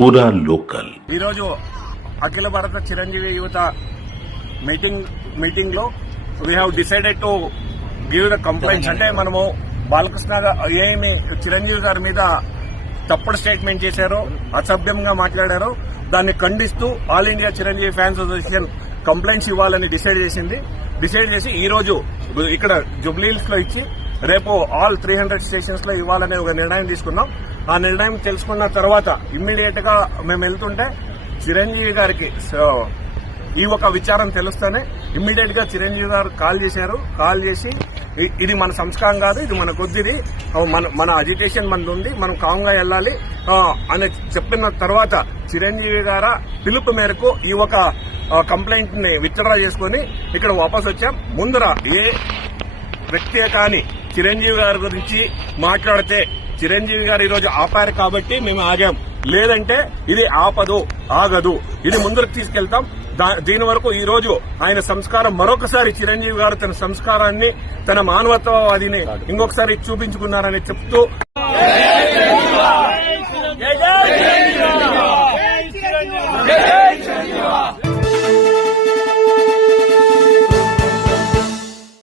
పూరా లోకల్. ఈరోజు అఖిల భారత చిరంజీవి యువత మీటింగ్ లో we have decided to give the complaints. అంటే మనము బాలకృష్ణ ఏమి చిరంజీవి గారి మీద తప్పుడు స్టేట్మెంట్ చేశారో, అసభ్యంగా మాట్లాడారో దాన్ని ఖండిస్తూ all India Chiranjeevi fans association complaints ఇవ్వాలని డిసైడ్ చేసి ఈ రోజు ఇక్కడ జుబ్లీహిల్స్ లో ఇచ్చి రేపు ఆల్ 300 స్టేషన్స్ లో ఇవ్వాలనే ఒక నిర్ణయం తీసుకున్నాం. ఆ నిర్ణయం తెలుసుకున్న తర్వాత ఇమ్మీడియట్ గా మేము వెళ్తుంటే చిరంజీవి గారికి ఈ ఒక విచారం తెలుస్తూనే ఇమ్మీడియట్ గా చిరంజీవి గారు కాల్ చేసి ఇది మన సంస్కారం కాదు, ఇది మన కొద్దిది, మన అజిటేషన్ మనది ఉంది, మనం కామ్గా వెళ్ళాలి అని చెప్పిన తర్వాత చిరంజీవి గారి పిలుపు మేరకు ఈ ఒక కంప్లైంట్ ని విత్డ్రా చేసుకుని ఇక్కడ వాపస్ వచ్చాం. ముందర ఏ వ్యక్తే కానీ చిరంజీవి గారి గురించి మాట్లాడితే చిరంజీవి గారు ఈరోజు ఆపారు కాబట్టి మేము ఆగాం, లేదంటే ఇది ఆగదు, ఇది ముందుకు తీసుకెళ్తాం. దీని వరకు ఈ రోజు ఆయన సంస్కారం మరొకసారి చిరంజీవి గారు తన సంస్కారాన్ని, తన మానవత్వవాదిని ఇంకొకసారి చూపించుకున్నారని చెప్తూ